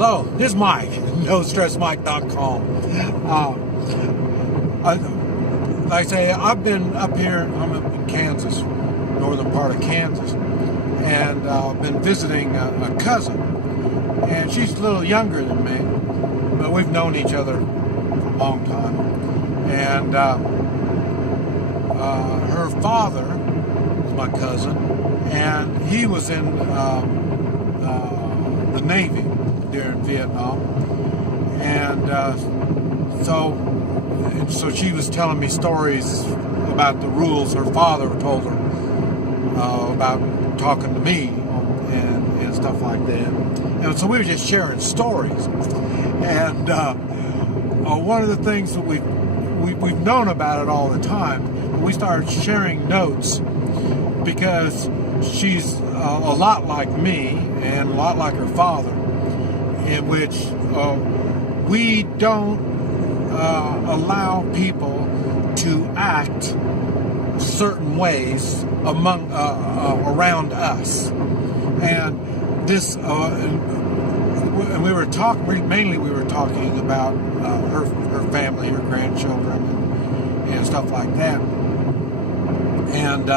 Hello, this is Mike, NoStressMike.com. Like I say, I've been up here, I'm up in Kansas, northern part of Kansas, and been visiting a cousin, and she's a little younger than me, but we've known each other for a long time, and her father is my cousin, and he was in the Navy during Vietnam, and so she was telling me stories about the rules her father told her about talking to me and stuff like that. And so we were just sharing stories. And one of the things that we've known about it all the time, but we started sharing notes because she's a lot like me and a lot like her father, in which we don't allow people to act certain ways around us. And this, and we were talking. Mainly, we were talking about her family, her grandchildren, and stuff like that. And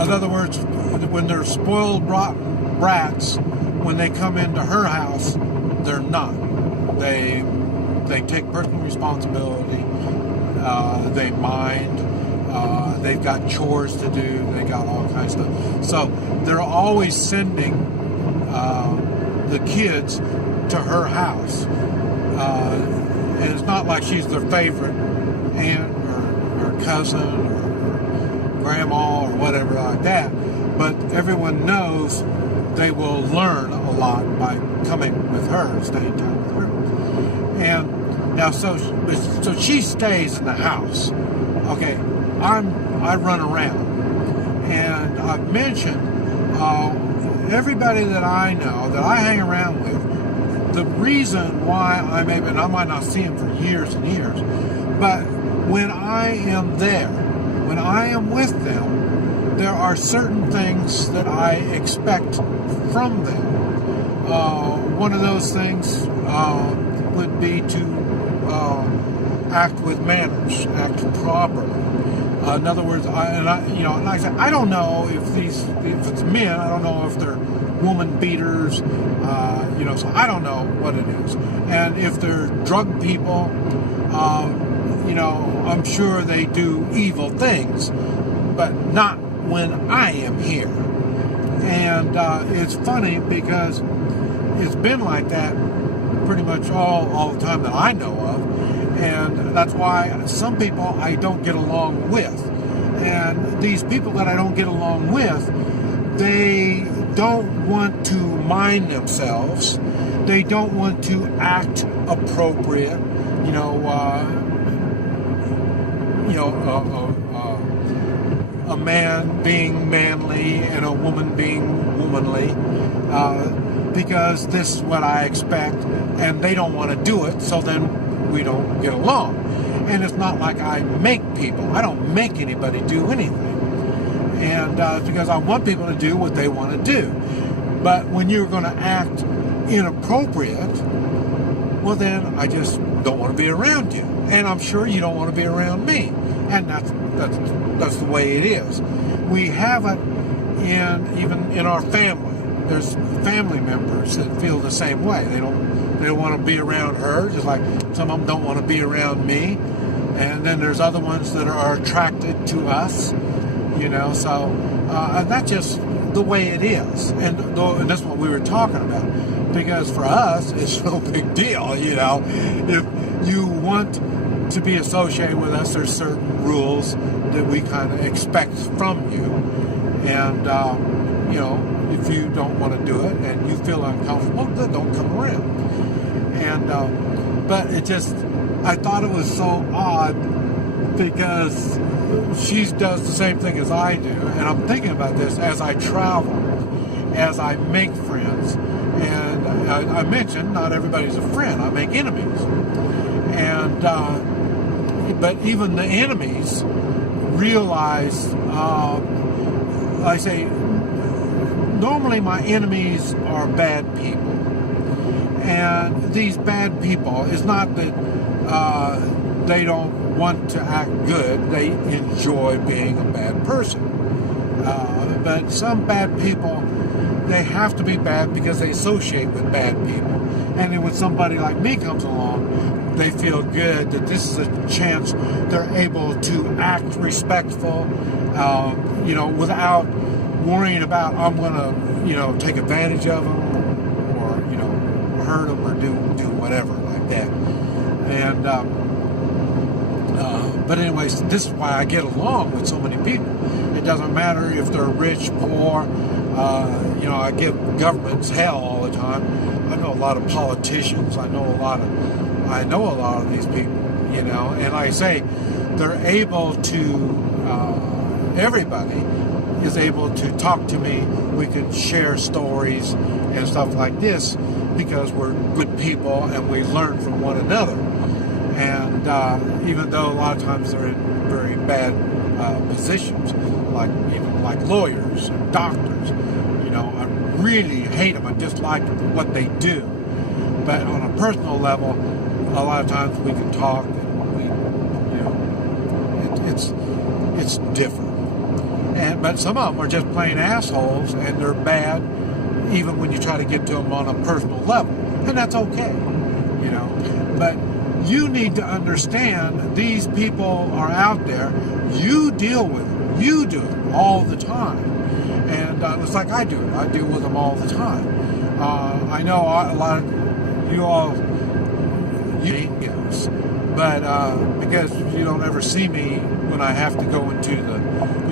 in other words, when they're spoiled, rotten brats, when they come into her house, they're not. They take personal responsibility. They mind. They've got chores to do. They got all kinds of stuff. So they're always sending the kids to her house. And it's not like she's their favorite aunt or cousin or grandma or whatever like that. But everyone knows they will learn a lot by coming with her and staying time with her. And now, so she stays in the house. Okay, I run around, and I've mentioned everybody that I know that I hang around with. The reason why I might not see them for years and years, but when I am there, when I am with them, there are certain things that I expect from them. One of those things would be to act with manners, act properly. In other words, like I said, I don't know if it's men. I don't know if they're woman beaters. So I don't know what it is. And if they're drug people, I'm sure they do evil things, but not when I am here. And it's funny because it's been like that pretty much all the time that I know of. And that's why some people I don't get along with. And these people that I don't get along with, they don't want to mind themselves. They don't want to act appropriate. A man being manly and a woman being womanly, because this is what I expect, and they don't want to do it, so then we don't get along. And it's not like I make people. I don't make anybody do anything. And it's because I want people to do what they want to do. But when you're going to act inappropriate, well then I just don't want to be around you. And I'm sure you don't want to be around me. And that's the way it is. We have it even in our family. There's family members that feel the same way. They don't want to be around her, just like some of them don't want to be around me. And then there's other ones that are attracted to us, so and that's just the way it is. And that's what we were talking about. Because for us, it's no big deal, If you want to be associated with us, there's certain rules that we kind of expect from you. And, if you don't want to do it and you feel uncomfortable, then don't come around. And, but I thought it was so odd because she does the same thing as I do. And I'm thinking about this as I travel, as I make friends. And I mentioned not everybody's a friend. I make enemies. And, but even the enemies realize, I say, normally my enemies are bad people. And these bad people, it's not that they don't want to act good, they enjoy being a bad person. But some bad people, they have to be bad because they associate with bad people. And then when somebody like me comes along, they feel good that this is a chance they're able to act respectful, without worrying about I'm going to, take advantage of them or hurt them or do whatever like that. And but anyways, this is why I get along with so many people. It doesn't matter if they're rich, poor. I give governments hell all the time. I know a lot of politicians. I know a lot of these people. And like I say, they're able to. Everybody is able to talk to me. We can share stories and stuff like this because we're good people and we learn from one another. And even though a lot of times they're in very bad positions, like lawyers and doctors, I really hate them. I dislike what they do. But on a personal level, a lot of times we can talk and it's different. But some of them are just plain assholes and they're bad, even when you try to get to them on a personal level, and that's okay, But you need to understand these people are out there. You deal with them. You do it all the time. And it's like I do it. I deal with them all the time. I know a lot of you all, yes, but because you don't ever see me when I have to go into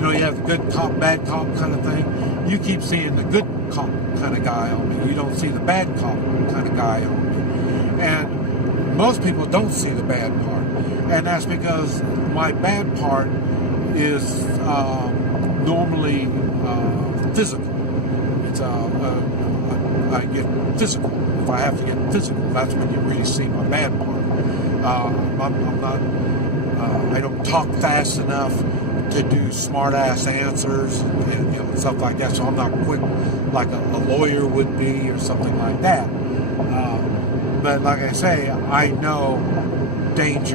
you have the good cop, bad cop kind of thing. You keep seeing the good cop kind of guy on me. You don't see the bad cop kind of guy on me. And most people don't see the bad part. And that's because my bad part is normally physical. It's I get physical. If I have to get physical, that's when you really see my bad part. I'm not. I don't talk fast enough to do smart-ass answers and stuff like that. So I'm not quick like a lawyer would be or something like that. But like I say, I know danger.